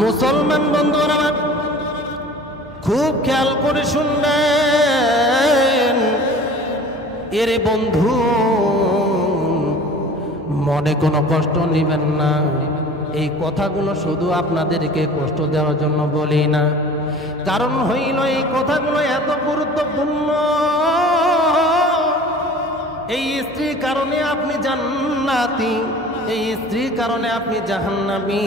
মুসলমান বন্ধুরা আমার খুব খেয়াল করে শুনবেন। এরে বন্ধু, মনে কোনো কষ্ট নেবেন না। এই কথাগুলো শুধু আপনাদেরকে কষ্ট দেওয়ার জন্য বলি না, কারণ হইল এই কথাগুলো এত গুরুত্বপূর্ণ। এই স্ত্রীর কারণে আপনি জান্নাতি, এই স্ত্রীর কারণে আপনি জাহান্নামী।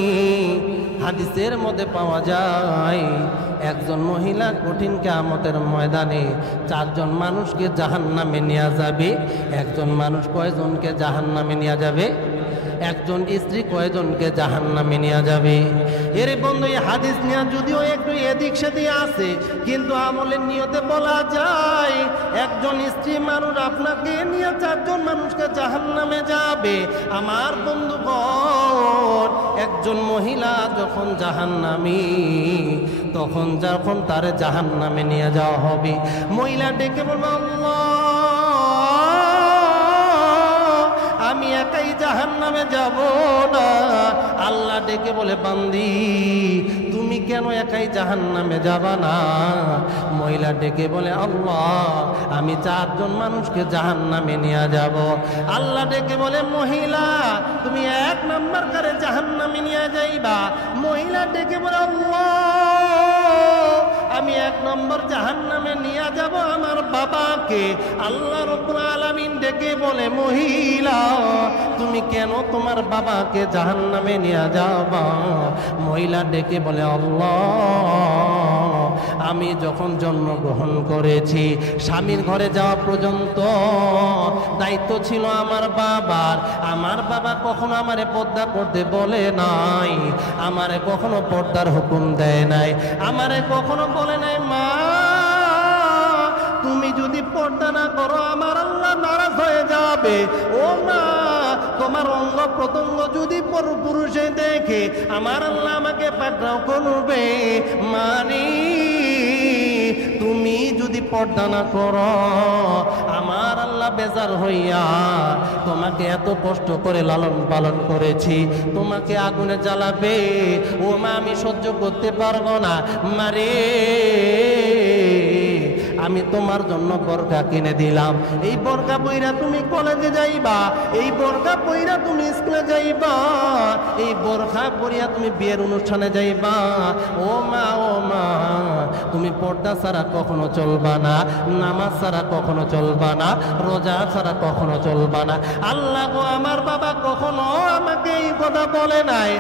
হাদিসের মধ্যে পাওয়া যায় একজন মহিলা কঠিন কিয়ামতের ময়দানে 4 জন মানুষকে জাহান্নামে নিয়ে যাবে। একজন মানুষ কয়জনকে জাহান্নামে নিয়ে যাবে? একজন স্ত্রী কয়জনকে জাহান্নামে নিয়ে যাবে? এর বন্ধু, এই হাদিস নিয়ে যদিও একটু এদিক সেদিক আছে, কিন্তু আমলের নিয়তে বলা যায় একজন স্ত্রী মানুষ আপনাকে নিয়ে 4 জন মানুষকে জাহান্নামে যাবে। আমার বন্ধুগণ, একজন মহিলা যখন জাহান্নামী, তখন যখন তার জাহান্নামে নিয়ে যাওয়া হবে, মহিলা ডেকে বলবে, আল্লাহ, আমি একাই জাহান্নামে যাব না। আল্লাহ ডেকে বলে, বান্দি, তুমি কেন একাই জাহান্নামে যাবা না? মহিলা ডেকে বলে, আল্লাহ, আমি 4 জন মানুষকে জাহান্নামে নিয়ে যাব। আল্লাহ ডেকে বলে, মহিলা, তুমি 1 নাম্বার করে জাহান্নামে নিয়ে যাইবা। মহিলা ডেকে বলে, আল্লাহ, আমি 1 নম্বর জাহান্নামে নিয়ে যাব আমার বাবাকে। আল্লাহ রাব্বুল আলামিন ডেকে বলে, মহিলা, তুমি কেন তোমার বাবাকে জাহান্নামে নিয়ে যাবা? মহিলা ডেকে বলে, আল্লাহ, আমি যখন জন্মগ্রহণ করেছি, স্বামীর ঘরে যাওয়া পর্যন্ত দায়িত্ব ছিল আমার বাবার। আমার বাবা কখনো আমারে পর্দা করতে বলে নাই, আমারে কখনো পর্দার হুকুম দেয় নাই, আমারে কখনো বলে নাই, মা, তুমি যদি পর্দা না করো আমার আল্লাহ নারাজ হয়ে যাবে। ও মা, তোমার অঙ্গ প্রত্যঙ্গ যদি পুরুষে দেখে আমার আল্লাহ আমাকে পাকড়াও করবে। মানে তুমি যদি পর্দা না করো আমার আল্লাহ বেজার হইয়া তোমাকে এত কষ্ট করে লালন পালন করেছি, তোমাকে আগুনে জ্বালাবে। ও মা, আমি সহ্য করতে পারবো না। মারে, আমি তোমার জন্য বোরকা কিনে দিলাম। এই বোরকা পইরা তুমি কলেজে যাইবা, এই বোরকা পইরা তুমি স্কুলে যাইবা, এই বোরকা পরিয়া তুমি বিয়ের অনুষ্ঠানে যাইবা। ও মা, ও মা, তুমি পর্দা ছাড়া কখনো চলবা না, নামাজ ছাড়া কখনো চলবা না, রোজা ছাড়া কখনো চলবা না। আল্লাহ গো, আমার বাবা কখনো আমাকে এই কথা বলে নাই।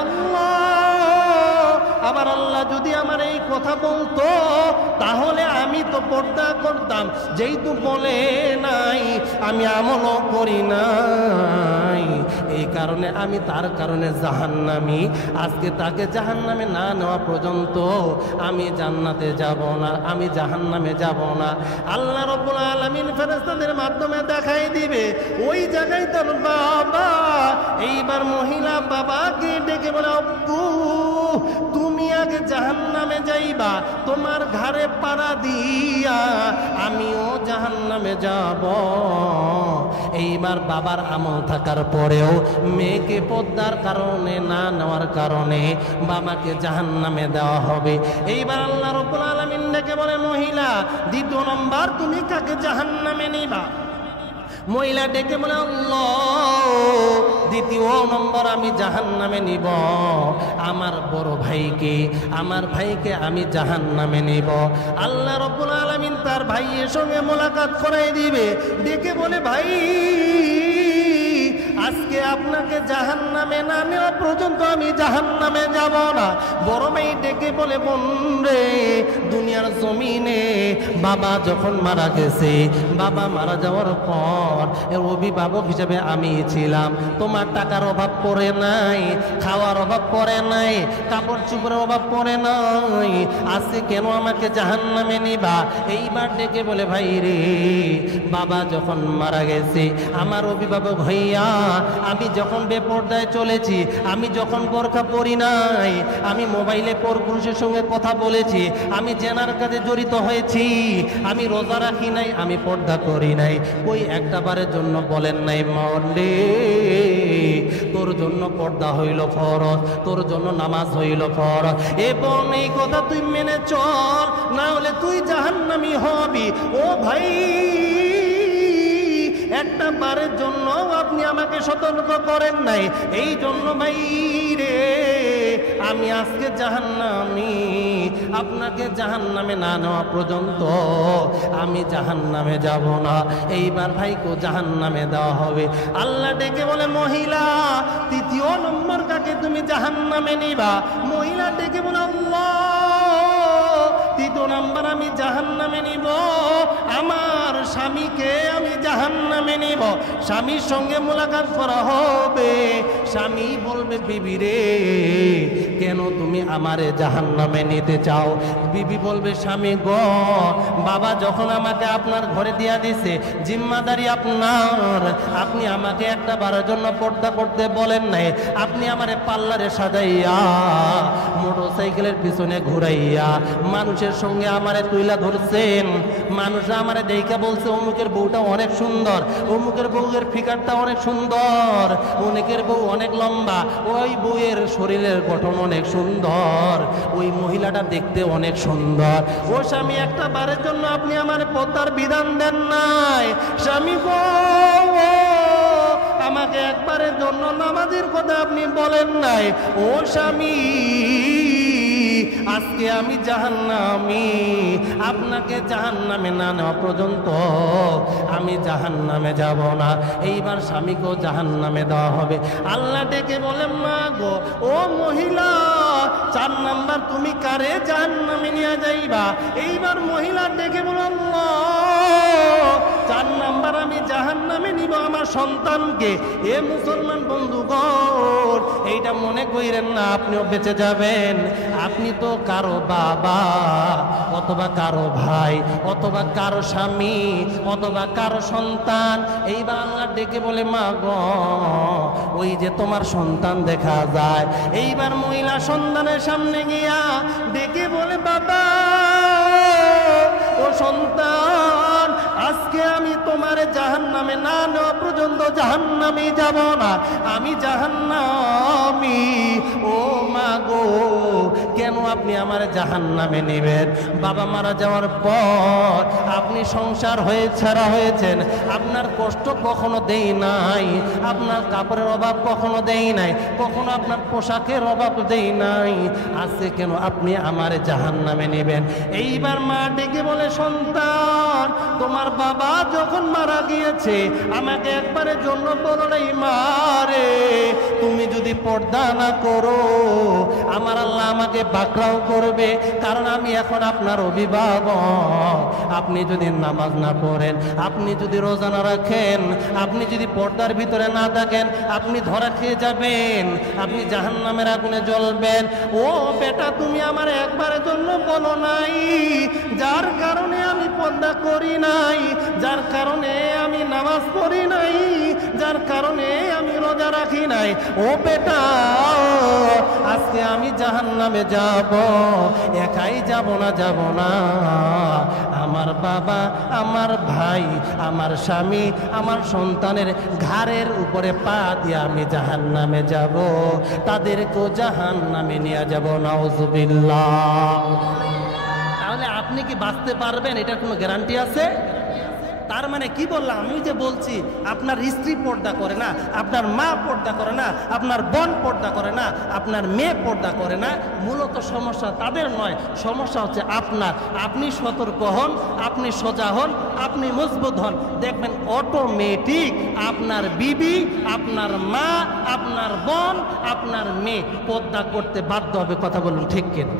আল্লাহ, আমার আল্লাহ যদি আমার এই কথা বলতো তাহলে আমি তো পর্দা করতাম, যেহেতু বলে নাই আমি আমলও করি নাই, এই কারণে আমি তার কারণে জাহান্নামী। আজকে তাকে জাহান্নামে না নেওয়া পর্যন্ত আমি জান্নাতে যাব না, আমি জাহান্নামে যাব না। আল্লাহ রাব্বুল আলামিন ফেরেশতাদের মাধ্যমে দেখাই দিবে ওই জায়গায় তার বাবা। এইবার মহিলা বাবাকে ডেকে বলে, আব্বু, তুমি আগে জাহান্নামে যাইবা, তোমার ঘাড়ে পাড়া দিয়া আমিও জাহান্নামে যাব। এইবার বাবার আমল থাকার পরেও মেয়েকে পর্দার কারণে না নেওয়ার কারণে বাবাকে জাহান্নামে দেওয়া হবে। এইবার আল্লাহ রাব্বুল আলামিন ডেকে বলে, মহিলা, 2 নম্বর তুমি কাকে জাহান্নামে নিবা? মহিলা ডেকে বলে, আল্লাহ, 2 নম্বর আমি জাহান্নামে নিব আমার বড় ভাইকে, আমার ভাইকে আমি জাহান্নামে নিব। আল্লাহ রাব্বুল আলামিন তার ভাইয়ের সঙ্গে মোলাকাত করাই দিবে, ডেকে বলে, ভাই, আজকে আপনাকে জাহান্নামে না নেওয়া পর্যন্ত আমি জাহান্নামে যাব না। বড় ভাই ডেকে বলে, বোন রে, দুনিয়ার জমিনে বাবা যখন মারা গেছে, বাবা মারা যাওয়ার পর এর অভিভাবক হিসেবে আমি ছিলাম। তোমার টাকার অভাব পড়ে নাই, খাওয়ার অভাব পড়ে নাই, কাপড় চোপড়ের অভাব পড়ে নাই, আজকে কেন আমাকে জাহান্নামে নিবা? এইবার ডেকে বলে, ভাই রে, বাবা যখন মারা গেছে আমার অভিভাবক হইয়া আমি যখন বেপর্দায় চলেছি, আমি যখন বোরকা পরি নাই, আমি মোবাইলে পরপুরুষের সঙ্গে কথা বলেছি, আমি জেনার কাজে জড়িত হয়েছি, আমি রোজা রাখি নাই, আমি পর্দা করি নাই, ওই একটা বারের জন্য বলেন নাই মৌলে তোর জন্য পর্দা হইল ফরজ, তোর জন্য নামাজ হইল ফরজ। এবং এই কথা তুই মেনে চল, না হলে তুই জাহান্নামী হবি। ও ভাই, একটা বারের জন্য আপনি আমাকে সতর্ক করেন নাই, এই জন্য ভাই রে আমি আজকে জাহান্নামী। আপনাকে জাহান্নামে না নেওয়া পর্যন্ত আমি জাহান্নামে যাব না। এইবার ভাইকে জাহান্নামে দেওয়া হবে। আল্লাহ ডেকে বলে মহিলা তৃতীয় নম্বর কাকে তুমি জাহান্নামে নিবা? মহিলা ডেকে বলে আল্লাহ তৃতীয় নাম্বার আমি জাহান্নামে নিব আমার স্বামীকে, আমি জাহান্নামে নিব। স্বামীর সঙ্গে মোলাকাত করা হবে, স্বামী বলবে বিবি রে কেন তুমি আমারে জাহান্নামে নিতে চাও? বিবি বলবে স্বামী গো, বাবা যখন আমাকে আপনার ঘরে দিয়া দিছে, জিম্মাদারি আপনার, আপনি আমাকে একটা বারের জন্য পর্দা করতে বলেন নাই, আপনি আমারে পাল্লারে সাজাইয়া মোটরসাইকেলের পিছনে ঘুরাইয়া মানুষের সঙ্গে আমারে তুইলা ধরছেন। মানুষ আমারে দেখে বলছে অমুকের বউটা অনেক সুন্দর, অমুকের বউয়ের ফিগারটা অনেক সুন্দর, অনেকের বউ অনেক লম্বা, ওই বউয়ের শরীরের গঠন অনেক সুন্দর, ওই মহিলাটা দেখতে অনেক সুন্দর। ও স্বামী একটা বারের জন্য আপনি আমার পর্দার বিধান দেন নাই। স্বামী গো, আমাকে একবারের জন্য নামাজের কথা আপনি বলেন নাই। ও স্বামী আজকে আমি জাহান্নামী, আপনাকে জাহান্নামে না নেওয়া পর্যন্ত আমি জাহান্নামে যাব না। এইবার স্বামীকেও জাহান্নামে দেওয়া হবে। আল্লাহ ডেকে বলে মা গো, ও মহিলা 4 নাম্বার তুমি কারে জাহান্নামে নিয়ে যাইবা? এইবার মহিলা ডেকে বলে আল্লাহ 4 নাম্বার আমি জাহান্নামে নিব আমার সন্তানকে। এ মুসলমান বন্ধুগণ, এইটা মনে কইরেন না আপনিও বেঁচে যাবেন। আপনি তো কারো বাবা অথবা কারো ভাই অথবা কারো স্বামী অথবা কারো সন্তান। এইবার আল্লাহ ডেকে বলে মা গো, ওই যে তোমার সন্তান দেখা যায়। এইবার মহিলা সন্তানের সামনে গিয়া ডেকে বলে বাবা ও সন্তান, আজকে আমি তোমার জাহান্নামে না নেওয়া পর্যন্ত জাহান্নামে যাব না, আমি জাহান্নামী। ও মা গো, কেন আপনি আমার জাহান্নামে নেবেন? বাবা মারা যাওয়ার পর আপনি সংসার হয়ে ছাড়া হয়েছেন, আপনার কষ্ট কখনো দেই নাই, আপনার কাপড়ের অভাব কখনো দেই নাই, কখনো আপনার পোশাকের অভাব দেই নাই, আজকে কেন আপনি আমার জাহান্নামে নেবেন? এইবার মা ডেকে বলে সন্তান, তোমার বাবা যখন মারা গিয়েছে আমাকে একবারের জন্য বলো নাই মা রে তুমি যদি পর্দা না করো আমার আল্লাহ আমাকে পাকড়াও করবে, কারণ আমি এখন আপনার অভিভাবক। আপনি যদি নামাজ না পড়েন, আপনি যদি রোজা না রাখেন, আপনি যদি পর্দার ভিতরে না থাকেন, আপনি ধরা খেয়ে যাবেন, আপনি জাহান্নামের আগুনে জ্বলবেন। ও বেটা, তুমি আমার একবারের জন্য বলো নাই, যার কারণে আমি পর্দা করি নাই, যার কারণে আমি নামাজ পড়ি নাই, যার কারণে আমি রোজা রাখি নাই। ও বেটা, আজকে আমি জাহান্নামে যাব, একাই যাব না, যাব না, আমার বাবা, আমার ভাই, আমার স্বামী, আমার সন্তানের ঘাড়ের উপরে পা দিয়ে আমি জাহান্নামে যাব, তাদেরকেও জাহান্নামে নিয়ে যাব। নাউজুবিল্লাহ। তাহলে আপনি কি বাঁচতে পারবেন? এটার কোনো গ্যারান্টি আছে? তার মানে কি বললাম? আমি যে বলছি আপনার স্ত্রী পর্দা করে না, আপনার মা পর্দা করে না, আপনার বোন পর্দা করে না, আপনার মেয়ে পর্দা করে না, মূলত সমস্যা তাদের নয়, সমস্যা হচ্ছে আপনার। আপনি সতর্ক হন, আপনি সোজা হন, আপনি মজবুত হন, দেখবেন অটোমেটিক আপনার বিবি, আপনার মা, আপনার বোন, আপনার মেয়ে পর্দা করতে বাধ্য হবে। কথা বলুন ঠিক কিনা?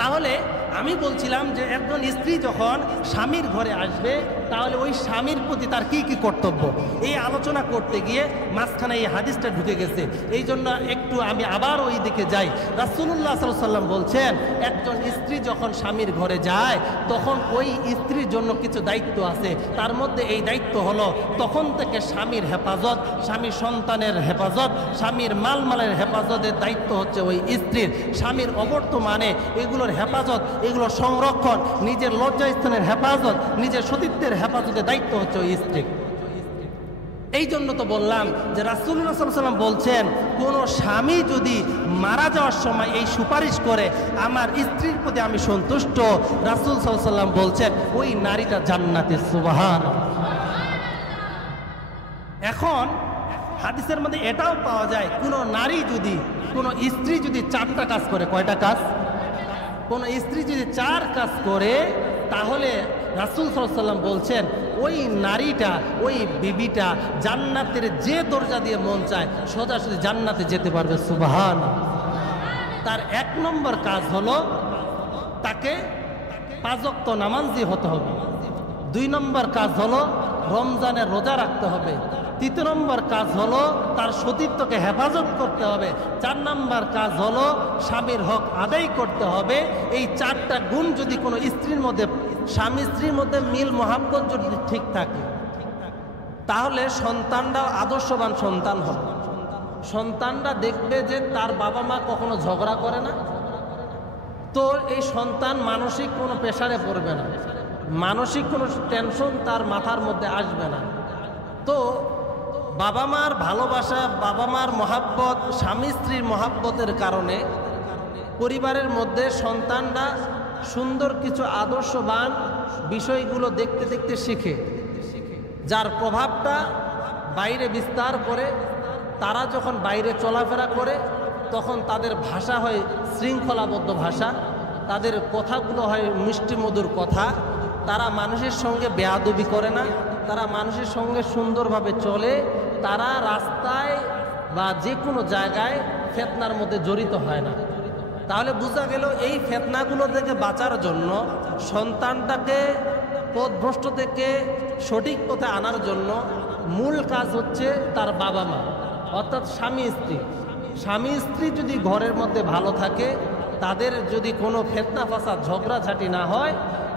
তাহলে আমি বলছিলাম যে একজন স্ত্রী যখন স্বামীর ঘরে আসবে তাহলে ওই স্বামীর প্রতি তার কি কি কর্তব্য, এই আলোচনা করতে গিয়ে মাঝখানে এই হাদিসটা ঢুকে গেছে। এই জন্য একটু আমি আবার ওই দিকে যাই। রাসূলুল্লাহ সাল্লাল্লাহু আলাইহি ওয়াসাল্লাম বলছেন, একজন স্ত্রী যখন স্বামীর ঘরে যায় তখন ওই স্ত্রীর জন্য কিছু দায়িত্ব আছে। তার মধ্যে এই দায়িত্ব হলো তখন থেকে স্বামীর হেফাজত, স্বামীর সন্তানের হেফাজত, স্বামীর মালমালের হেফাজতের দায়িত্ব হচ্ছে ওই স্ত্রীর। স্বামীর অবর্তমানে এগুলোর হেফাজত, এগুলোর সংরক্ষণ, নিজের লজ্জাস্থানের হেফাজত, নিজের সতীত্বের হেফাজতের দায়িত্ব হচ্ছে ওই স্ত্রীর। এই জন্য তো বললাম যে রাসূলুল্লাহ সাল্লাল্লাহু আলাইহি ওয়াসাল্লাম বলছেন, কোন স্বামী যদি মারা যাওয়ার সময় এই সুপারিশ করে আমার স্ত্রীর প্রতি আমি সন্তুষ্ট, রাসূল সাল্লাল্লাহু আলাইহি ওয়াসাল্লাম বলছেন ওই নারীটা জান্নাতে। সুবহানাল্লাহ। এখন হাদিসের মধ্যে এটাও পাওয়া যায়, কোন নারী যদি, কোন স্ত্রী যদি 4টা কাজ করে, কয়টা কাজ? কোন স্ত্রী যদি 4 কাজ করে, তাহলে রাসূল সাল্লাল্লাহু আলাইহি ওয়াসাল্লাম বলছেন ওই নারীটা, ওই বিবিটা জান্নাতের যে দরজা দিয়ে মন চায় সোজাসুজি জান্নাতে যেতে পারবে। সুবহানাল্লাহ। তার 1 নম্বর কাজ হলো তাকে 5 ওয়াক্ত নামাজি হতে হবে। 2 নম্বর কাজ হলো রমজানের রোজা রাখতে হবে। 3 নম্বর কাজ হলো তার সতীত্বকে হেফাজত করতে হবে। 4 নম্বর কাজ হলো স্বামীর হক আদায় করতে হবে। এই 4টা গুণ যদি কোনো স্ত্রীর মধ্যে, স্বামী স্ত্রীর মধ্যে মিল মহাব্বত যদি ঠিক থাকে, তাহলে সন্তানরাও আদর্শবান সন্তান হবে। সন্তানরা দেখবে যে তার বাবা মা কখনো ঝগড়া করে না, তো এই সন্তান মানসিক কোনো প্রেসারে পড়বে না, মানসিক কোনো টেনশন তার মাথার মধ্যে আসবে না। তো বাবা মার ভালোবাসা, বাবা মার মহাব্বত, স্বামী স্ত্রীর মহাব্বতের কারণে পরিবারের মধ্যে সন্তানরা সুন্দর কিছু আদর্শবান বিষয়গুলো দেখতে দেখতে শিখে, যার প্রভাবটা বাইরে বিস্তার করে। তারা যখন বাইরে চলাফেরা করে তখন তাদের ভাষা হয় শৃঙ্খলাবদ্ধ ভাষা, তাদের কথাগুলো হয় মিষ্টি মধুর কথা। তারা মানুষের সঙ্গে বেয়াদবি করে না, তারা মানুষের সঙ্গে সুন্দরভাবে চলে। তারা রাস্তায় বা যে কোনো জায়গায় ফিতনার মধ্যে জড়িত হয় না। তাহলে বোঝা গেল এই ফিতনাগুলো থেকে বাঁচার জন্য সন্তানটাকে পথভ্রষ্ট থেকে সঠিক পথে আনার জন্য মূল কাজ হচ্ছে তার বাবা মা, অর্থাৎ স্বামী স্ত্রী। স্বামী স্ত্রী যদি ঘরের মধ্যে ভালো থাকে, তাদের যদি কোনো ফিতনা ফাসাদ ঝগড়াঝাটি না হয়,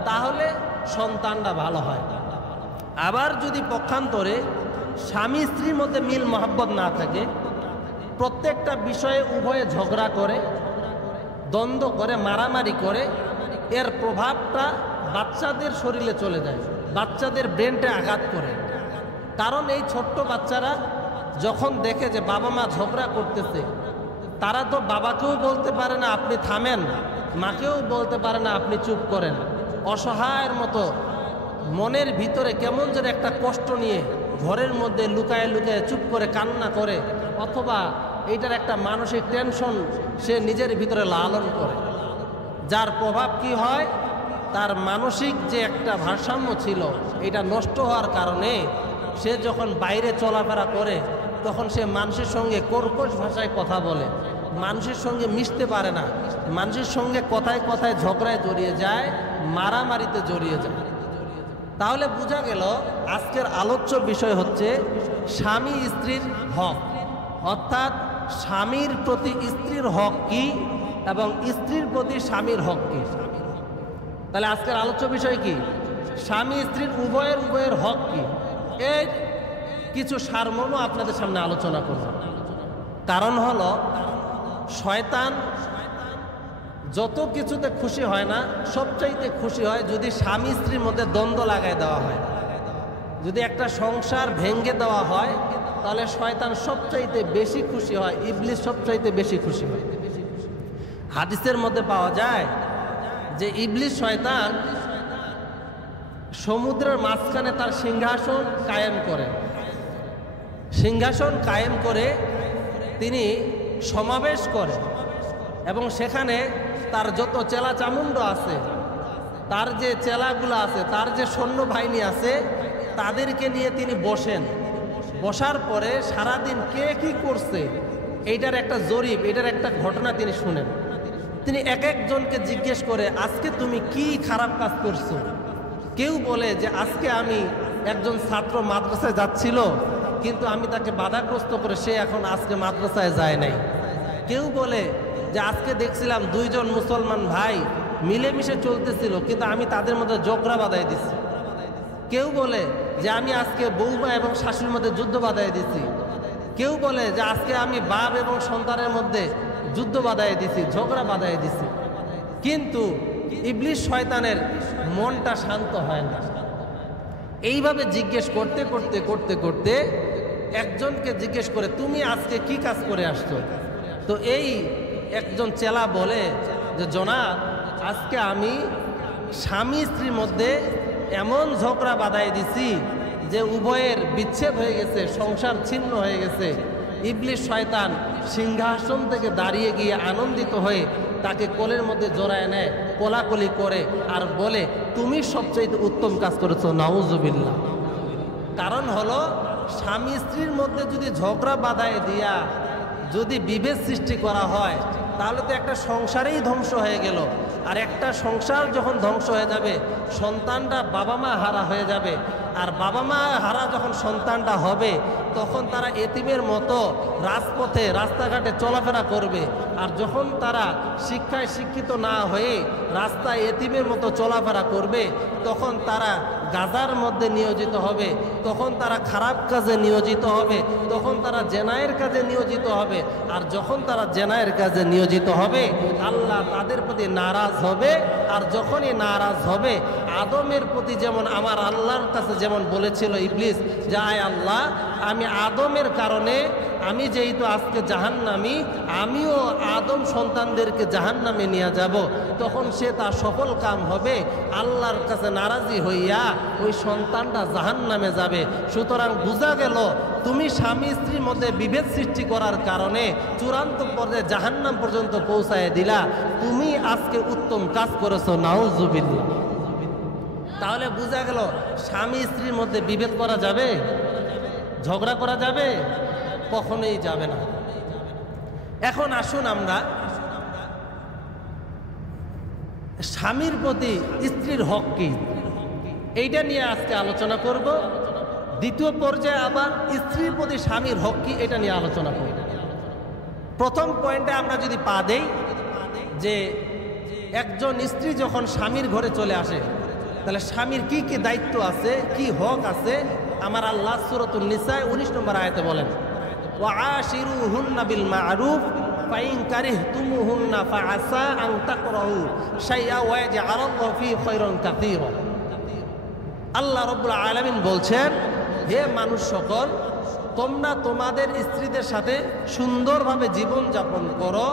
তাহলে সন্তানরা ভালো হয়। আবার যদি পক্ষান্তরে স্বামী স্ত্রীর মধ্যে মিল মহাব্বত না থাকে, প্রত্যেকটা বিষয়ে উভয়ে ঝগড়া করে, দ্বন্দ্ব করে, মারামারি করে, এর প্রভাবটা বাচ্চাদের শরীরে চলে যায়, বাচ্চাদের ব্রেনটা আঘাত করে। কারণ এই ছোট্ট বাচ্চারা যখন দেখে যে বাবা মা ঝগড়া করতেছে, তারা তো বাবাকেও বলতে পারে না আপনি থামেন, মাকেও বলতে পারে না আপনি চুপ করেন। অসহায়ের মতো মনের ভিতরে কেমন যেন একটা কষ্ট নিয়ে ঘরের মধ্যে লুকায় লুকায় চুপ করে কান্না করে, অথবা এইটার একটা মানসিক টেনশন সে নিজের ভিতরে লালন করে, যার প্রভাব কি হয়, তার মানসিক যে একটা ভারসাম্য ছিল এটা নষ্ট হওয়ার কারণে সে যখন বাইরে চলাফেরা করে তখন সে মানুষের সঙ্গে কর্কশ ভাষায় কথা বলে, মানুষের সঙ্গে মিশতে পারে না, মানুষের সঙ্গে কথায় কথায় ঝগড়ায় জড়িয়ে যায়, মারামারিতে জড়িয়ে যায়। তাহলে বোঝা গেল আজকের আলোচ্য বিষয় হচ্ছে স্বামী স্ত্রীর হক, অর্থাৎ স্বামীর প্রতি স্ত্রীর হক কি এবং স্ত্রীর প্রতি স্বামীর হক কি। তাহলে আজকের আলোচ্য বিষয় কি? স্বামী স্ত্রীর উভয়ের হক কি, এর কিছু সারমর্ম আপনাদের সামনে আলোচনা করব। কারণ হলো শয়তান যত কিছুতে খুশি হয় না, সবচাইতে খুশি হয় যদি স্বামী স্ত্রীর মধ্যে দ্বন্দ্ব লাগাই দেওয়া হয়, যদি একটা সংসার ভেঙে দেওয়া হয়, তাহলে শয়তান সবচাইতে বেশি খুশি হয়, ইবলিস সবচাইতে বেশি খুশি হয়। হাদিসের মধ্যে পাওয়া যায় যে ইবলিস শয়তান সমুদ্রের মাঝখানে তার সিংহাসন কায়েম করে, সিংহাসন কায়েম করে তিনি সমাবেশ করে এবং সেখানে তার যত চেলা চামুন্ড আছে, তার যে চেলাগুলো আছে, তার যে সৈন্যবাহিনী আছে, তাদেরকে নিয়ে তিনি বসেন। বসার পরে সারাদিন কে কি করছে এইটার একটা জরিপ, এটার একটা ঘটনা তিনি শুনেন। তিনি এক একজনকে জিজ্ঞেস করে, আজকে তুমি কি খারাপ কাজ করছো, কেউ বলে যে আজকে আমি একজন ছাত্র মাদ্রাসায় যাচ্ছিল, কিন্তু আমি তাকে বাধাগ্রস্ত করে সে এখন আজকে মাদ্রাসায় যায় নাই। কেউ বলে যে আজকে দেখছিলাম দুইজন মুসলমান ভাই মিলেমিশে চলতেছিল, কিন্তু আমি তাদের মধ্যে ঝগড়া বাঁধাই দিছি। কেউ বলে যে আমি আজকে বৌমা এবং শাশুড়ির মধ্যে যুদ্ধ বাঁধাই দিছি। কেউ বলে যে আজকে আমি বাপ এবং সন্তানের মধ্যে যুদ্ধ বাঁধাই দিছি, ঝগড়া বাঁধাই দিছি। কিন্তু ইবলিস শয়তানের মনটা শান্ত হয় না। এইভাবে জিজ্ঞেস করতে করতে করতে করতে একজনকে জিজ্ঞেস করে, তুমি আজকে কি কাজ করে আসছো? তো এই একজন চেলা বলে যে জনাব, আজকে আমি স্বামী স্ত্রীর মধ্যে এমন ঝগড়া বাঁধাই দিছি যে উভয়ের বিচ্ছেদ হয়ে গেছে, সংসার ছিন্ন হয়ে গেছে। ইবলিস শয়তান সিংহাসন থেকে দাঁড়িয়ে গিয়ে আনন্দিত হয়ে তাকে কোলের মধ্যে জড়ায় নেয়, কোলাকুলি করে আর বলে, তুমি সবচেয়ে উত্তম কাজ করেছো, নাউজুবিল্লাহ। কারণ হলো স্বামী স্ত্রীর মধ্যে যদি ঝগড়া বাঁধায় দিয়া যদি বিভেদ সৃষ্টি করা হয়, তাহলে তো একটা সংসারেই ধ্বংস হয়ে গেল। আর একটা সংসার যখন ধ্বংস হয়ে যাবে, সন্তানটা বাবা মা হারা হয়ে যাবে। আর বাবা মা হারা যখন সন্তানটা হবে, তখন তারা এতিমের মতো রাজপথে রাস্তাঘাটে চলাফেরা করবে। আর যখন তারা শিক্ষায় শিক্ষিত না হয়ে রাস্তায় এতিমের মতো চলাফেরা করবে, তখন তারা গাজার মধ্যে নিয়োজিত হবে, তখন তারা খারাপ কাজে নিয়োজিত হবে, তখন তারা জেনায়ের কাজে নিয়োজিত হবে। আর যখন তারা জেনায়ের কাজে নিয়োজিত হবে, আল্লাহ তাদের প্রতি নারাজ হবে। আর যখনই নারাজ হবে, আদমের প্রতি যেমন আমার আল্লাহর কাছে যেমন বলেছিল ইবলিস যে আয় আল্লাহ, আমি আদমের কারণে আমি যেহেতু আজকে জাহান্নামী, আমিও আদম সন্তানদেরকে জাহান্নামে নিয়ে যাব। তখন সে তার সফল কাম হবে, আল্লাহর কাছে নারাজি হইয়া ওই সন্তানটা জাহান্নামে যাবে। সুতরাং বোঝা গেল, তুমি স্বামী স্ত্রীর মধ্যে বিভেদ সৃষ্টি করার কারণে চূড়ান্ত পর্যায়ে জাহান্নাম পর্যন্ত পৌঁছায় দিলা। তুমি আজকে উত্তম কাজ করেছো, নাউজুবিল্লাহ। তাহলে বোঝা গেল স্বামী স্ত্রীর মধ্যে বিভেদ করা যাবে, ঝগড়া করা যাবে? কখনোই যাবে না। এখন আসুন আমরা স্বামীর প্রতি স্ত্রীর হক কি, এইটা নিয়ে আজকে আলোচনা করব। দ্বিতীয় পর্যায়ে আবার স্ত্রীর প্রতি স্বামীর হক কি, এটা নিয়ে আলোচনা করব। প্রথম পয়েন্টে আমরা যদি পা দেই যে একজন স্ত্রী যখন স্বামীর ঘরে চলে আসে, তাহলে স্বামীর কি কি দায়িত্ব আছে, কি হক আছে, আমার আল্লাহ সূরাতুন নিসা 19 নম্বর আয়াতে বলেন, ওয়াআশিরুহুন্না বিল মা'রুফ ফাইন কারিহতুমুহুন্না ফাআসা আন তাকরাহু শাইআ ওয়া ইয়াজআলাল্লাহু ফী খায়রান কাসীরা। আল্লাহ রাব্বুল আলামিন বলছেন, হে মানুষ সকল, তোমরা তোমাদের স্ত্রীদের সাথে সুন্দরভাবে জীবন যাপন করো।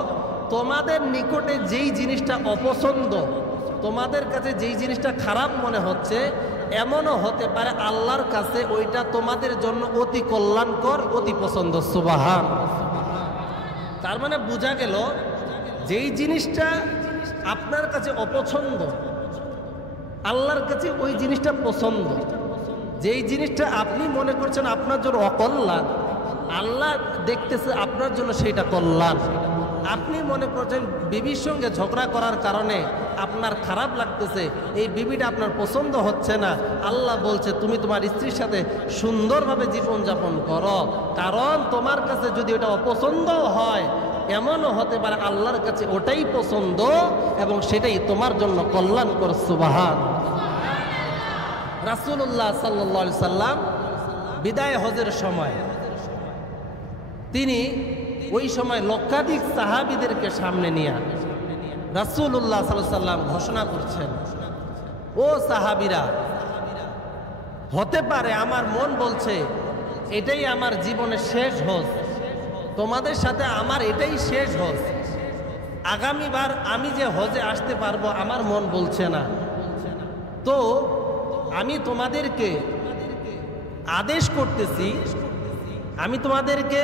তোমাদের নিকটে যেই জিনিসটা অপছন্দ, তোমাদের কাছে যেই জিনিসটা খারাপ মনে হচ্ছে, এমনও হতে পারে আল্লাহর কাছে ওইটা তোমাদের জন্য অতি কল্যাণকর, অতি পছন্দ। সুবহান। তার মানে বোঝা গেল, যেই জিনিসটা আপনার কাছে অপছন্দ, আল্লাহর কাছে ওই জিনিসটা পছন্দ। যেই জিনিসটা আপনি মনে করছেন আপনার জন্য অকল্যাণ, আল্লাহ দেখতেছে আপনার জন্য সেইটা কল্যাণ। আপনি মনে করছেন বিবির সঙ্গে ঝগড়া করার কারণে আপনার খারাপ লাগতেছে, এই বিবিটা আপনার পছন্দ হচ্ছে না, আল্লাহ বলছে তুমি তোমার স্ত্রীর সাথে সুন্দরভাবে জীবনযাপন করো। কারণ তোমার কাছে যদি ওটা অপছন্দ হয়, এমনও হতে পারে আল্লাহর কাছে ওটাই পছন্দ এবং সেটাই তোমার জন্য কল্যাণকর। সুবহান। রাসূলুল্লাহ সাল্লাল্লাহু আলাইহি সাল্লাম বিদায় হজের সময় তিনি ওই সময় লক্ষাধিক সাহাবীদেরকে সামনে নিয়ে রাসূলুল্লাহ সাল্লাল্লাহু আলাইহি সাল্লাম ঘোষণা করছেন, ও সাহাবীরা, হতে পারে আমার মন বলছে এটাই আমার জীবনের শেষ হজ, তোমাদের সাথে আমার এটাই শেষ হজ, আগামীবার আমি যে হজে আসতে পারবো আমার মন বলছে না। তো আমি তোমাদেরকে আদেশ করতেছি, আমি তোমাদেরকে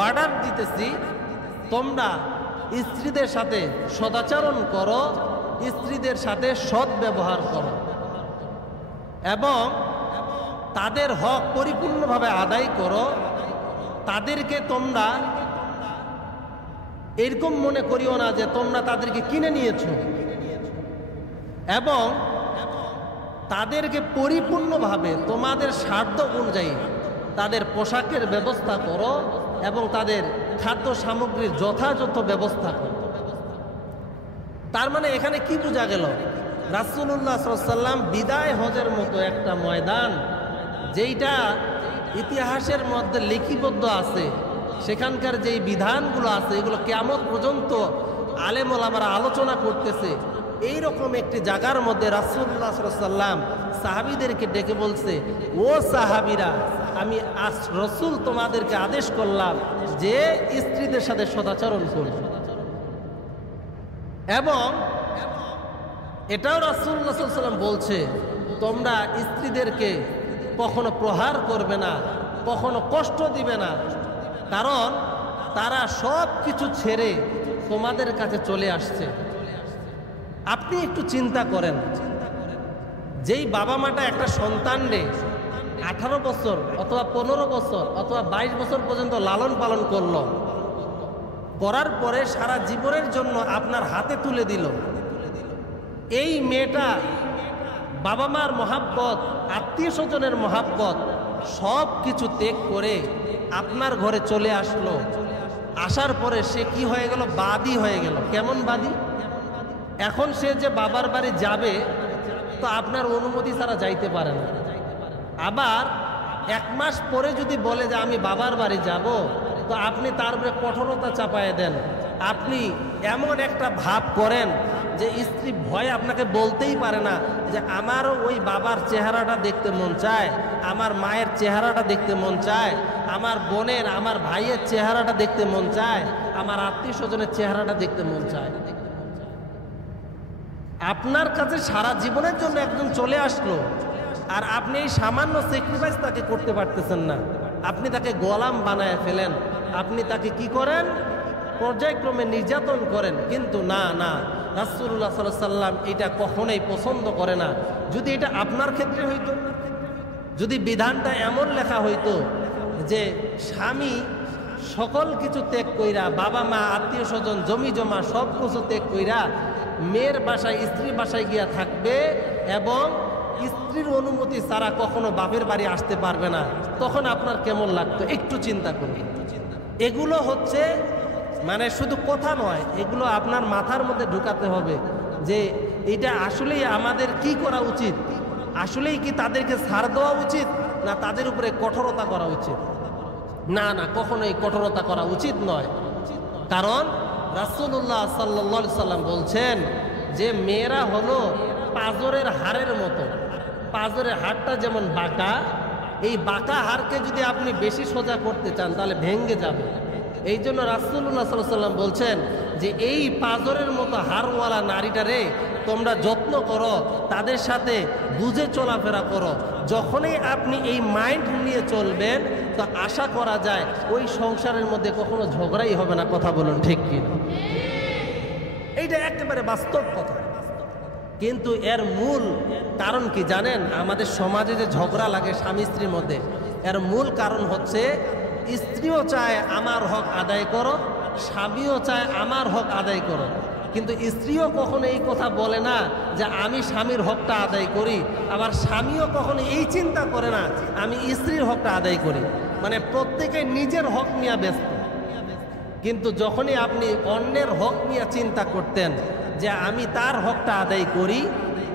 অর্ডার দিতেছি, তোমরা স্ত্রীদের সাথে সদাচরণ করো, স্ত্রীদের সাথে সৎ ব্যবহার করো এবং তাদের হক পরিপূর্ণভাবে আদায় করো। তাদেরকে তোমরা এরকম মনে করিও না যে তোমরা তাদেরকে কিনে নিয়েছো, এবং তাদেরকে পরিপূর্ণভাবে তোমাদের স্বার্থ অনুযায়ী তাদের পোশাকের ব্যবস্থা করো এবং তাদের খাদ্য সামগ্রীর যথাযথ ব্যবস্থা করো। তার মানে এখানে কি বোঝা গেল? রাসূলুল্লাহ সাল্লাল্লাহু আলাইহি ওয়াসাল্লাম বিদায় হজের মতো একটা ময়দান, যেইটা ইতিহাসের মধ্যে লিপিবদ্ধ আছে, সেখানকার যেই বিধানগুলো আছে এগুলো কিয়ামত পর্যন্ত আলেম ওলামারা আলোচনা করতেছে, এইরকম একটি জায়গার মধ্যে রাসূলুল্লাহ সাল্লাল্লাহু আলাইহি ওয়াসাল্লাম সাহাবীদেরকে ডেকে বলছে, ও সাহাবীরা, আমি রাসূল তোমাদেরকে আদেশ করলাম যে স্ত্রীদের সাথে সদাচরণ করবে। এবং এটাও রাসূলুল্লাহ সাল্লাল্লাহু আলাইহি ওয়াসাল্লাম বলছে, তোমরা স্ত্রীদেরকে কখনো প্রহার করবে না, কখনো কষ্ট দিবে না, কারণ তারা সব কিছু ছেড়ে তোমাদের কাছে চলে আসছে। আপনি একটু চিন্তা করেন, যেই বাবা মাটা একটা সন্তানরে 18 বছর অথবা 15 বছর অথবা 22 বছর পর্যন্ত লালন পালন করলো, করার পরে সারা জীবনের জন্য আপনার হাতে তুলে দিল, এই মেয়েটা বাবা মার মহাব্বত, আত্মীয় স্বজনের মহাব্বত সব কিছু ত্যাগ করে আপনার ঘরে চলে আসলো। আসার পরে সে কি হয়ে গেল? বাদী হয়ে গেল। কেমন বাদী? এখন সে যে বাবার বাড়ি যাবে তো আপনার অনুমতি ছাড়া যাইতে পারে না। আবার 1 মাস পরে যদি বলে যে আমি বাবার বাড়ি যাব, তো আপনি তার উপরে কঠোরতা চাপায় দেন। আপনি এমন একটা ভাব করেন যে স্ত্রী ভয়ে আপনাকে বলতেই পারে না যে আমারও ওই বাবার চেহারাটা দেখতে মন চায়, আমার মায়ের চেহারাটা দেখতে মন চায়, আমার বোনের, আমার ভাইয়ের চেহারাটা দেখতে মন চায়, আমার আত্মীয় স্বজনের চেহারাটা দেখতে মন চায়। আপনার কাছে সারা জীবনের জন্য একজন চলে আসলো, আর আপনি এই সামান্য স্যাক্রিফাইস তাকে করতে পারতেছেন না। আপনি তাকে গোলাম বানায় ফেলেন, আপনি তাকে কি করেন? পর্যায়ক্রমে নির্যাতন করেন। কিন্তু না, রাসূলুল্লাহ সাল্লাল্লাহু আলাইহি ওয়াসাল্লাম এটা কখনোই পছন্দ করে না। যদি এটা আপনার ক্ষেত্রে হইতো, যদি বিধানটা এমন লেখা হইতো যে স্বামী সকল কিছু ত্যাগ কইরা, বাবা মা আত্মীয় স্বজন জমি জমা সব কিছু ত্যাগ কইরা মেয়ের বাসায় স্ত্রীর বাসায় গিয়া থাকবে এবং স্ত্রীর অনুমতি ছাড়া কখনো বাপের বাড়ি আসতে পারবে না, তখন আপনার কেমন লাগতো? একটু চিন্তা করুন। এগুলো হচ্ছে মানে শুধু কথা নয়, এগুলো আপনার মাথার মধ্যে ঢুকাতে হবে যে এটা আসলেই আমাদের কি করা উচিত। আসলেই কি তাদেরকে ছাড় দেওয়া উচিত, না তাদের উপরে কঠোরতা করা উচিত? না, কখনোই কঠোরতা করা উচিত নয়। কারণ রাসূলুল্লাহ সাল্লাল্লাহু আলাইহি সাল্লাম বলছেন যে মেয়েরা হলো পাঁজরের হাড়ের মতো। পাঁজরের হাড়টা যেমন বাঁকা, এই বাঁকা হাড়কে যদি আপনি বেশি সোজা করতে চান তাহলে ভেঙে যাবে। এই জন্য রাসূলুল্লাহ সাল্লাল্লাহু আলাইহি সাল্লাম বলছেন যে এই পাঁজরের মতো হাড়ওয়ালা নারীটারে তোমরা যত্ন করো, তাদের সাথে বুঝে চলাফেরা করো। যখনই আপনি এই মাইন্ড নিয়ে চলবেন তো আশা করা যায় ওই সংসারের মধ্যে কখনো ঝগড়াই হবে না। কথা বলুন ঠিক কি না? এইটা একেবারে বাস্তব কথা। কিন্তু এর মূল কারণ কি জানেন? আমাদের সমাজে যে ঝগড়া লাগে স্বামী স্ত্রীর মধ্যে, এর মূল কারণ হচ্ছে স্ত্রীও চায় আমার হক আদায় করো, স্বামীও চায় আমার হক আদায় করো। কিন্তু স্ত্রীও কখনো এই কথা বলে না যে আমি স্বামীর হকটা আদায় করি, আবার স্বামীও কখনো এই চিন্তা করে না আমি স্ত্রীর হকটা আদায় করি। মানে প্রত্যেকে নিজের হক নিয়ে ব্যস্ত। কিন্তু যখনই আপনি অন্যের হক নিয়ে চিন্তা করতেন যে আমি তার হকটা আদায় করি,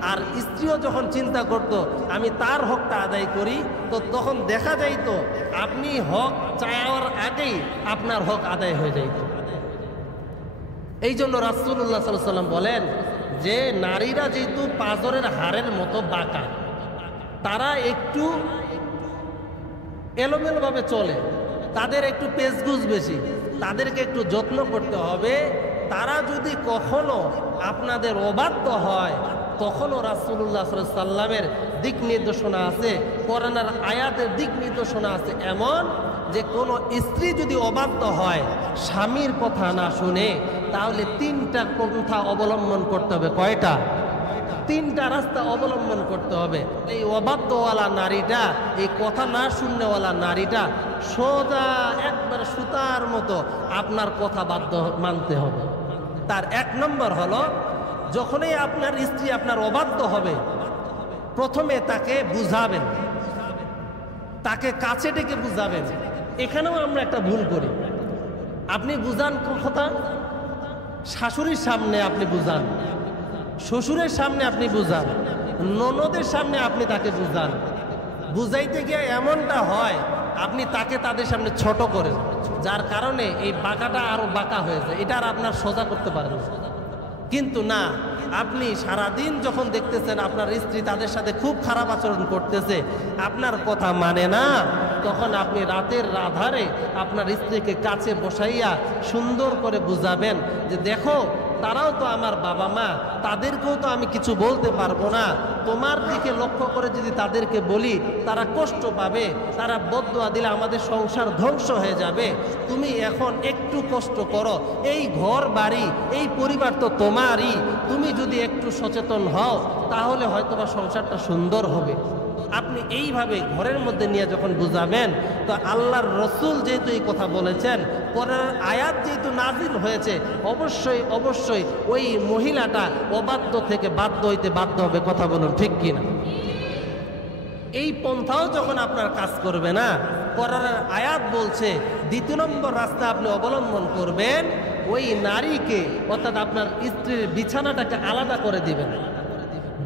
আর স্ত্রীও যখন চিন্তা করত আমি তার হকটা আদায় করি, তো তখন দেখা যাইত আপনি হক চাওয়ার আগেই আপনার হক আদায় হয়ে যাইত। এই জন্য রাসূলুল্লাহ সাল্লাল্লাহু আলাইহি সাল্লাম বলেন যে নারীরা যেহেতু পাঁজরের হাড়ের মতো বাঁকা, তারা একটু এলোমেলোভাবে চলে, তাদের একটু পেচগুজ বেশি, তাদেরকে একটু যত্ন করতে হবে। তারা যদি কখনো আপনাদের অবাধ্য হয়, তখনও রাসূলুল্লাহ সাল্লাল্লাহু আলাইহি সাল্লামের দিক নির্দেশনা আছে, কোরআনের আয়াতের দিক নির্দেশনা আছে এমন যে কোনো স্ত্রী যদি অবাধ্য হয়, স্বামীর কথা না শুনে, তাহলে 3টা পন্থা অবলম্বন করতে হবে। কয়টা? 3টা রাস্তা অবলম্বন করতে হবে। এই অবাধ্যওয়ালা নারীটা, এই কথা না শুননেওয়ালা নারীটা সোজা একবার সুতার মতো আপনার কথা বাধ্য মানতে হবে। তার 1 নম্বর হলো, যখনই আপনার স্ত্রী আপনার অবাধ্য হবে, প্রথমে তাকে বুঝাবেন, তাকে কাছে ডেকে বুঝাবেন। এখানেও আমরা একটা ভুল করি। আপনি বুঝান কথা, শাশুড়ির সামনে আপনি বুঝান, শ্বশুরের সামনে আপনি বুঝান, ননদের সামনে আপনি তাকে বুঝান। বুঝাইতে গিয়ে এমনটা হয় আপনি তাকে তাদের সামনে ছোট করেন, যার কারণে এই বাঁকাটা আরো বাঁকা হয়ে যায়। এটা আর আপনার সোজা করতে পারেন না। কিন্তু না, আপনি সারাদিন যখন দেখতেছেন আপনার স্ত্রী তাদের সাথে খুব খারাপ আচরণ করতেছে, আপনার কথা মানে না, তখন আপনি রাতের আধারে আপনার স্ত্রীকে কাছে বসাইয়া সুন্দর করে বুঝাবেন যে দেখো, তারাও তো আমার বাবা মা, তাদেরকেও তো আমি কিছু বলতে পারবো না। তোমার দিকে লক্ষ্য করে যদি তাদেরকে বলি তারা কষ্ট পাবে, তারা বদদোয়া দিলে আমাদের সংসার ধ্বংস হয়ে যাবে। তুমি এখন একটু কষ্ট করো, এই ঘর বাড়ি এই পরিবার তো তোমারই, তুমি যদি একটু সচেতন হও তাহলে হয়তোবা সংসারটা সুন্দর হবে। আপনি এইভাবে ঘরের মধ্যে নিয়ে যখন বুঝাবেন, তো আল্লাহর রসুল যেহেতু এই কথা বলেছেন, পরের আয়াত যেহেতু নাজিল হয়েছে, অবশ্যই অবশ্যই ওই মহিলাটা অবাধ্য থেকে বাধ্য হইতে বাধ্য হবে। কথা বলুন ঠিক কিনা? এই পন্থাও যখন আপনার কাজ করবে না, পরের আয়াত বলছে দ্বিতীয় নম্বর রাস্তা আপনি অবলম্বন করবেন, ওই নারীকে অর্থাৎ আপনার স্ত্রীর বিছানাটাকে আলাদা করে দিবেন।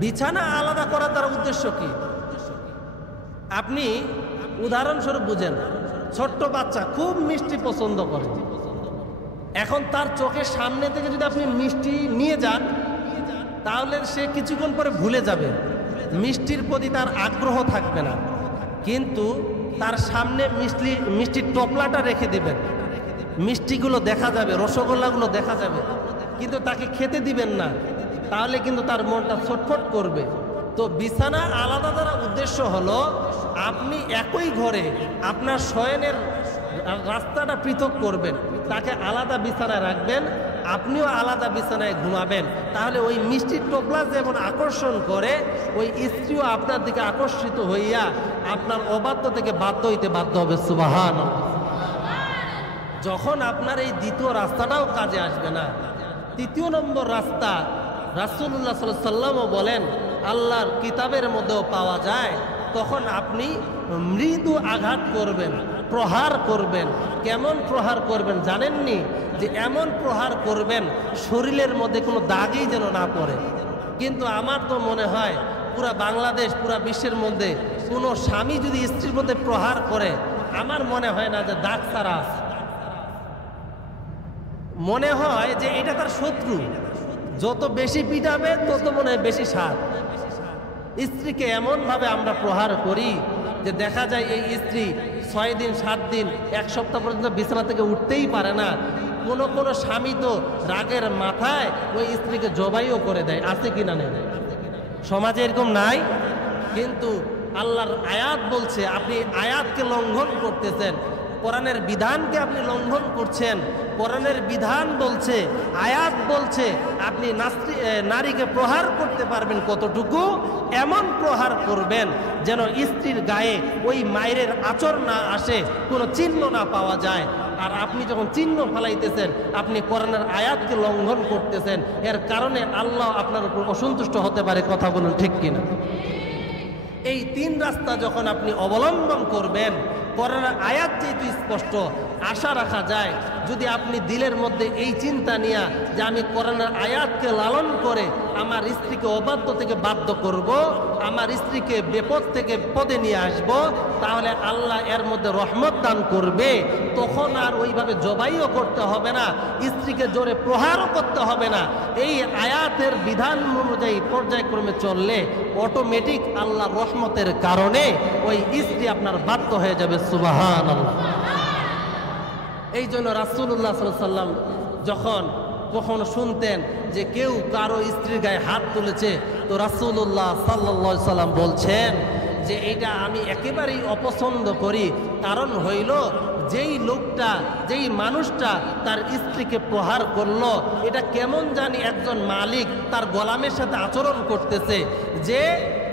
বিছানা আলাদা করার দ্বারা উদ্দেশ্য কি? আপনি উদাহরণস্বরূপ বুঝেন, ছোট্ট বাচ্চা খুব মিষ্টি পছন্দ করে, এখন তার চোখের সামনে থেকে যদি আপনি মিষ্টি নিয়ে যান তাহলে সে কিছুক্ষণ পরে ভুলে যাবে, মিষ্টির প্রতি তার আগ্রহ থাকবে না। কিন্তু তার সামনে মিষ্টির টপলাটা রেখে দিবেন, মিষ্টিগুলো দেখা যাবে, রসগোল্লাগুলো দেখা যাবে, কিন্তু তাকে খেতে দিবেন না, তাহলে কিন্তু তার মনটা ছটফট করবে। তো বিছানা আলাদা দ্বারা উদ্দেশ্য হলো আপনি একই ঘরে আপনার শয়নের রাস্তাটা পৃথক করবেন, তাকে আলাদা বিছানায় রাখবেন, আপনিও আলাদা বিছানায় ঘুমাবেন। তাহলে ওই মিষ্টির টোপলা যেমন আকর্ষণ করে, ওই স্ত্রীও আপনার দিকে আকর্ষিত হইয়া আপনার অবাধ্য থেকে বাধ্য হইতে বাধ্য হবে। সুবহানাল্লাহ। যখন আপনার এই দ্বিতীয় রাস্তাটাও কাজে আসবে না, তৃতীয় নম্বর রাস্তা রাসূলুল্লাহ সাল্লাল্লাহু আলাইহি ওয়াসাল্লামও বলেন, আল্লাহর কিতাবের মধ্যেও পাওয়া যায়, তখন আপনি মৃদু আঘাত করবেন, প্রহার করবেন। কেমন প্রহার করবেন জানেননি? যে এমন প্রহার করবেন শরীরের মধ্যে কোনো দাগই যেন না পড়ে। কিন্তু আমার তো মনে হয় পুরা বাংলাদেশ, পুরা বিশ্বের মধ্যে কোনো স্বামী যদি স্ত্রীর মধ্যে প্রহার করে, আমার মনে হয় না যে দাগ ছাড়া আছে। মনে হয় যে এটা তার শত্রু, যত বেশি পিটাবে তত মনে হয় বেশি স্বাদ। স্ত্রীকে এমনভাবে আমরা প্রহার করি যে দেখা যায় এই স্ত্রী 6 দিন 7 দিন 1 সপ্তাহ পর্যন্ত বিছানা থেকে উঠতেই পারে না। কোনো স্বামী তো রাগের মাথায় ওই স্ত্রীকে জবাইও করে দেয়। আছে কিনা নেই? সমাজে এরকম নাই? কিন্তু আল্লাহর আয়াত বলছে আপনি আয়াতকে লঙ্ঘন করতেছেন, কোরআনের বিধানকে আপনি লঙ্ঘন করছেন। কোরআনের বিধান বলছে, আয়াত বলছে আপনি নারীকে প্রহার করতে পারবেন কতটুকু, এমন প্রহার করবেন যেন স্ত্রীর গায়ে ওই মায়ের আচর না আসে, কোনো চিহ্ন না পাওয়া যায়। আর আপনি যখন চিহ্ন ফেলাইতেছেন আপনি কোরআনের আয়াতকে লঙ্ঘন করতেছেন, এর কারণে আল্লাহ আপনার উপর অসন্তুষ্ট হতে পারে। কথা বলুন ঠিক কিনা? এই 3 রাস্তা যখন আপনি অবলম্বন করবেন, কোরআনের আয়াত যেহেতু স্পষ্ট, আশা রাখা যায় যদি আপনি দিলের মধ্যে এই চিন্তা নিয়ে যে আমি কোরআনের আয়াতকে লালন করে আমার স্ত্রীকে অবাধ্য থেকে বাধ্য করব, আমার স্ত্রীকে বিপদ থেকে পদে নিয়ে আসব, তাহলে আল্লাহ এর মধ্যে রহমত দান করবে। তখন আর ওইভাবে জবাইও করতে হবে না, স্ত্রীকে জোরে প্রহারও করতে হবে না। এই আয়াতের বিধান অনুযায়ী পর্যায়ক্রমে চললে অটোমেটিক আল্লাহ রহমতের কারণে ওই স্ত্রী আপনার বাধ্য হয়ে যাবে। সুবহানাল্লাহ। এই জন্য রাসূলুল্লাহ সাল্লাল্লাহু আলাইহি ওয়াসাল্লাম যখন কখনো শুনতেন যে কেউ কারো স্ত্রীর গায়ে হাত তুলেছে, তো রাসূলুল্লাহ সাল্লাল্লাহু আলাইহি ওয়াসাল্লাম বলছেন যে এটা আমি একেবারেই অপছন্দ করি। কারণ হইল যেই লোকটা, যেই মানুষটা তার স্ত্রীকে প্রহার করলো, এটা কেমন জানি একজন মালিক তার গোলামের সাথে আচরণ করতেছে, যে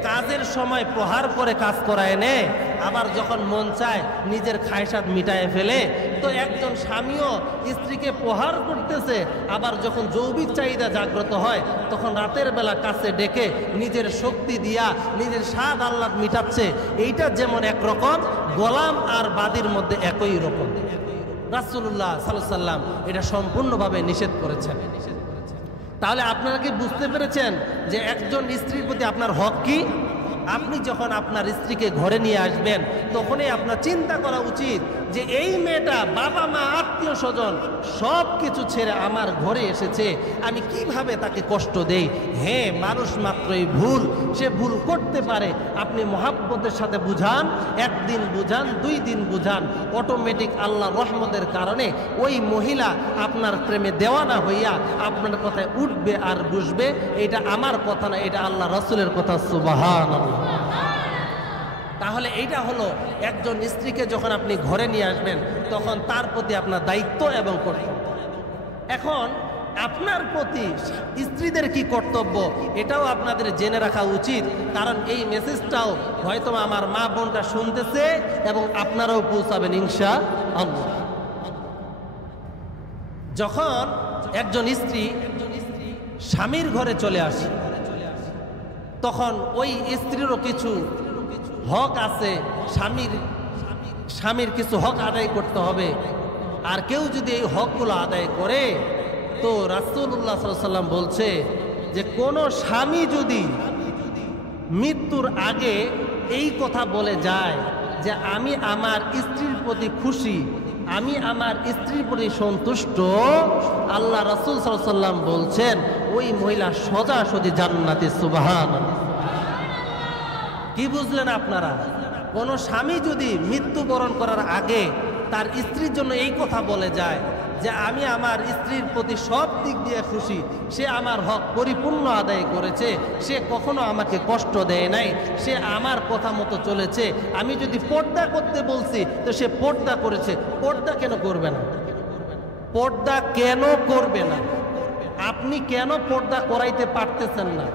কাজের সময় প্রহার করে কাজ করায় নেয়, আবার যখন মন চায় নিজের খায়সাত মিটায়ে ফেলে। তো একজন স্বামীও স্ত্রীকে প্রহার করতেছে, আবার যখন যৌবিক চাহিদা জাগ্রত হয় তখন রাতের বেলা কাছে ডেকে নিজের শক্তি দিয়া নিজের স্বাদ আহ্লাদ মিটাচ্ছে। এইটা যেমন একরকম, গোলাম আর বাদীর মধ্যে একই রকম। রাসূলুল্লাহ সাল্লাল্লাহু আলাইহি সাল্লাম এটা সম্পূর্ণভাবে নিষেধ করেছেন। তাহলে আপনারা কি বুঝতে পেরেছেন যে একজন স্ত্রীর প্রতি আপনার হক কি? আপনি যখন আপনার স্ত্রীকে ঘরে নিয়ে আসবেন তখনই আপনার চিন্তা করা উচিত যে এই মেয়েটা বাবা মা আত্মীয় স্বজন সব কিছু ছেড়ে আমার ঘরে এসেছে, আমি কিভাবে তাকে কষ্ট দেই। হ্যাঁ, মানুষ মাত্রই ভুল, সে ভুল করতে পারে। আপনি মহাব্বতের সাথে বুঝান, একদিন বুঝান, 2 দিন বুঝান, অটোমেটিক আল্লাহ রহমতের কারণে ওই মহিলা আপনার প্রেমে দেওয়ানা হইয়া আপনার কথায় উঠবে আর বুঝবে। এটা আমার কথা না, এটা আল্লাহ রাসূলের কথা। সুবহানাল্লাহ। তাহলে এইটা হলো একজন স্ত্রীকে যখন আপনি ঘরে নিয়ে আসবেন তখন তার প্রতি আপনার দায়িত্ব এবং কর্তব্য। এখন আপনার প্রতি স্ত্রীদের কি কর্তব্য এটাও আপনাদের জেনে রাখা উচিত, কারণ এই মেসেজটাও হয়তো আমার মা বোনটা শুনতেছে এবং আপনারাও পৌঁছাবেন ইনশাআল্লাহ। যখন একজন স্ত্রী স্বামীর ঘরে চলে আসে তখন ওই স্ত্রীরও কিছু হক আছে, স্বামীর কিছু হক আদায় করতে হবে। আর কেউ যদি এই হকগুলো আদায় করে তো রাসূলুল্লাহ সাল্লাল্লাহু আলাইহি সাল্লাম বলছে যে কোনো স্বামী যদি মৃত্যুর আগে এই কথা বলে যায় যে আমি আমার স্ত্রীর প্রতি খুশি, আমি আমার স্ত্রীর প্রতি সন্তুষ্ট, আল্লাহ রাসূল সাল্লাল্লাহু আলাইহি সাল্লাম বলছেন ওই মহিলা সোজাসুজি জান্নাতে। সুবহানাল্লাহ। কি বুঝলেন আপনারা? কোন স্বামী যদি মৃত্যুবরণ করার আগে তার স্ত্রীর জন্য এই কথা বলে যায় যে আমি আমার স্ত্রীর প্রতি সব দিক দিয়ে খুশি, সে আমার হক পরিপূর্ণ আদায় করেছে, সে কখনো আমাকে কষ্ট দেয় নাই, সে আমার কথা মতো চলেছে, আমি যদি পর্দা করতে বলছি তো সে পর্দা করেছে। পর্দা কেন করবে না? পর্দা কেন করবে না? আপনি কেন পর্দা করাইতে পারতেছেন না?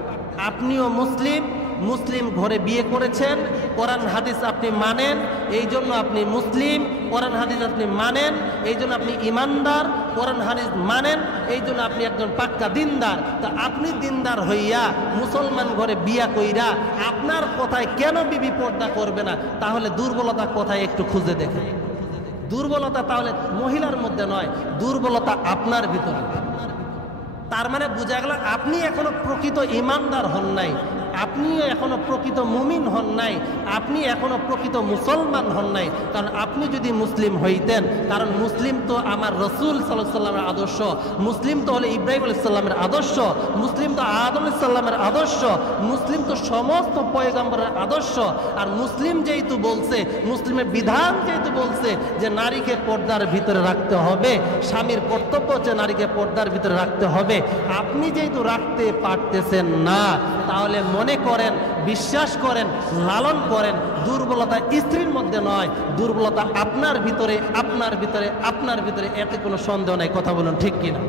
আপনিও মুসলিম, মুসলিম ঘরে বিয়ে করেছেন, কোরআন হাদিস আপনি মানেন, এই জন্য আপনি মুসলিম। কোরআন হাদিস আপনি মানেন, এই জন্য আপনি ইমানদার। কোরআন হাদিস মানেন, এই জন্য আপনি একজন পাক্কা দিনদার। তা আপনি দিনদার হইয়া মুসলমান ঘরে বিয়া কইরা আপনার কথায় কেন বিবি পর্দা করবে না? তাহলে দুর্বলতা কোথায় একটু খুঁজে দেখেন। দুর্বলতা তাহলে মহিলার মধ্যে নয়, দুর্বলতা আপনার ভিতরে। তার মানে বোঝা গেল আপনি এখনো প্রকৃত ইমানদার হন নাই, আপনি এখনো প্রকৃত মুমিন হন নাই, আপনি এখনো প্রকৃত মুসলমান হন নাই। কারণ আপনি যদি মুসলিম হইতেন, কারণ মুসলিম তো আমার রসুল সাল্লাল্লাহু আলাইহি সাল্লামের আদর্শ, মুসলিম তো হলো ইব্রাহিম আলাইহিস সালামের আদর্শ, মুসলিম তো আদম আলাইহিস সালামের আদর্শ, মুসলিম তো সমস্ত পয়গম্বরের আদর্শ। আর মুসলিম যেহেতু বলছে, মুসলিমের বিধান যেহেতু বলছে যে নারীকে পর্দার ভিতরে রাখতে হবে, স্বামীর কর্তব্য হচ্ছে নারীকে পর্দার ভিতরে রাখতে হবে, আপনি যেহেতু রাখতে পারতেছেন না, তাহলে মনে করেন, বিশ্বাস করেন, লালন করেন, দুর্বলতা স্ত্রীর মধ্যে নয়, দুর্বলতা আপনার ভিতরে, আপনার ভিতরে, আপনার ভিতরে। এতে কোনো সন্দেহ নাই। কথা বলুন ঠিক কিনা?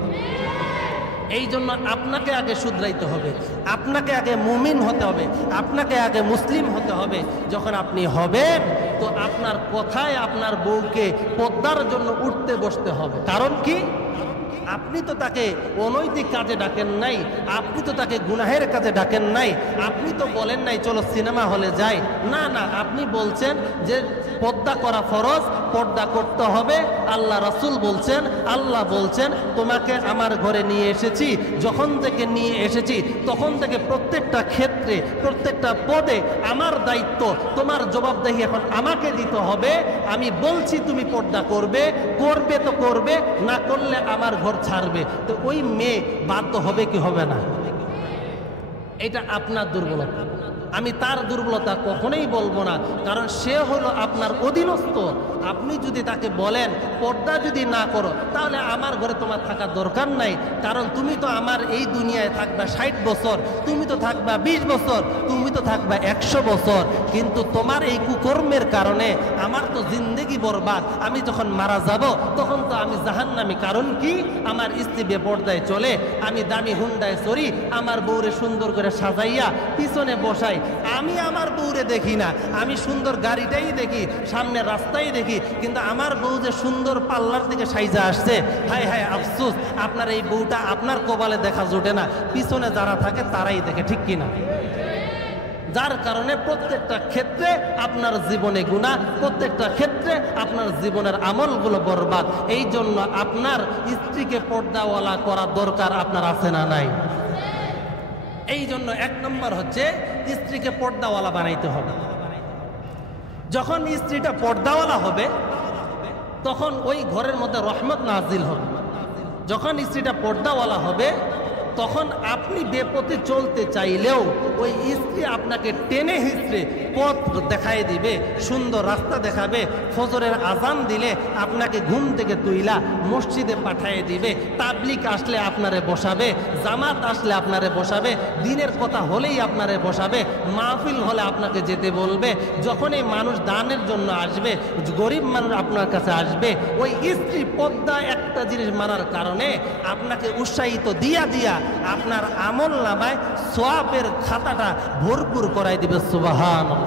এই জন্য আপনাকে আগে শুধরাইতে হবে, আপনাকে আগে মুমিন হতে হবে, আপনাকে আগে মুসলিম হতে হবে। যখন আপনি হবেন তো আপনার কথায় আপনার বউকে পর্দার জন্য উঠতে বসতে হবে। কারণ কি? আপনি তো তাকে অনৈতিক কাজে ডাকেন নাই, আপনি তো তাকে গুনাহের কাজে ডাকেন নাই, আপনি তো বলেন নাই চলো সিনেমা হলে যাই। না না, আপনি বলছেন যে পর্দা করা ফরজ, পর্দা করতে হবে। আল্লাহ রাসূল বলছেন, আল্লাহ বলছেন তোমাকে আমার ঘরে নিয়ে এসেছি, যখন থেকে নিয়ে এসেছি তখন থেকে প্রত্যেকটা ক্ষেত্রে, প্রত্যেকটা পদে আমার দায়িত্ব, তোমার জবাবদেহি এখন আমাকে দিতে হবে। আমি বলছি তুমি পর্দা করবে, করবে তো করবে, না করলে আমার ঘর ছাড়বে। তো ওই মেয়ে বাধ্য হবে কি হবে না? এটা আপনার দুর্বলতা, আমি তার দুর্বলতা কখনোই বলবো না, কারণ সে হলো আপনার অধীনস্থ। আপনি যদি তাকে বলেন পর্দা যদি না করো তাহলে আমার ঘরে তোমার থাকার দরকার নাই, কারণ তুমি তো আমার এই দুনিয়ায় থাকবা 60 বছর, তুমি তো থাকবা 20 বছর, তুমি তো থাকবা 100 বছর, কিন্তু তোমার এই কুকর্মের কারণে আমার তো জিন্দেগি বরবাদ। আমি যখন মারা যাব তখন তো আমি জাহান্নামী। কারণ কি? আমার স্ত্রী বেপর্দায় চলে, আমি দামি হুন্ডায় চড়ি, আমার বউরে সুন্দর করে সাজাইয়া পিছনে বসাই, আমি আমার বউরে দেখি না, আমি সুন্দর গাড়িটাই দেখি, সামনে রাস্তায় দেখি, কিন্তু আমার বউ যে সুন্দর পাল্লার থেকে সাইজা আসছে, হায় হায় আফসোস, আপনার এই বউটা আপনার কপালে দেখা জোটে না, পিছনে যারা থাকে তারাই দেখে, ঠিক কিনা? যার কারণে প্রত্যেকটা ক্ষেত্রে আপনার জীবনে গুনাহ, প্রত্যেকটা ক্ষেত্রে আপনার জীবনের আমলগুলো বরবাদ। এই জন্য আপনার স্ত্রীকে পর্দাওয়ালা করা দরকার আপনার আছে না নাই? এই জন্য 1 নম্বর হচ্ছে স্ত্রীকে পর্দাওয়ালা বানাইতে হবে। যখন স্ত্রীটা পর্দাওয়ালা হবে তখন ওই ঘরের মধ্যে রহমত নাজিল হবে। যখন স্ত্রীটা পর্দাওয়ালা হবে তখন আপনি বেপথে চলতে চাইলেও ওই স্ত্রী আপনাকে টেনে হিঁচড়ে পথ দেখায় দিবে, সুন্দর রাস্তা দেখাবে। ফজরের আজান দিলে আপনাকে ঘুম থেকে তুইলা মসজিদে পাঠিয়ে দিবে, তাবলিগ আসলে আপনারে বসাবে, জামাত আসলে আপনারে বসাবে, দিনের কথা হলেই আপনারে বসাবে, মাহফিল হলে আপনাকে যেতে বলবে। যখনই মানুষ দানের জন্য আসবে, গরিব মানুষ আপনার কাছে আসবে, ওই স্ত্রী পর্দা একটা জিনিস মানার কারণে আপনাকে উৎসাহিত দিয়া দিয়া আপনার আমল নামায় সওয়াবের খাতাটা ভরপুর করাই দিবে। সুবহানাল্লাহ।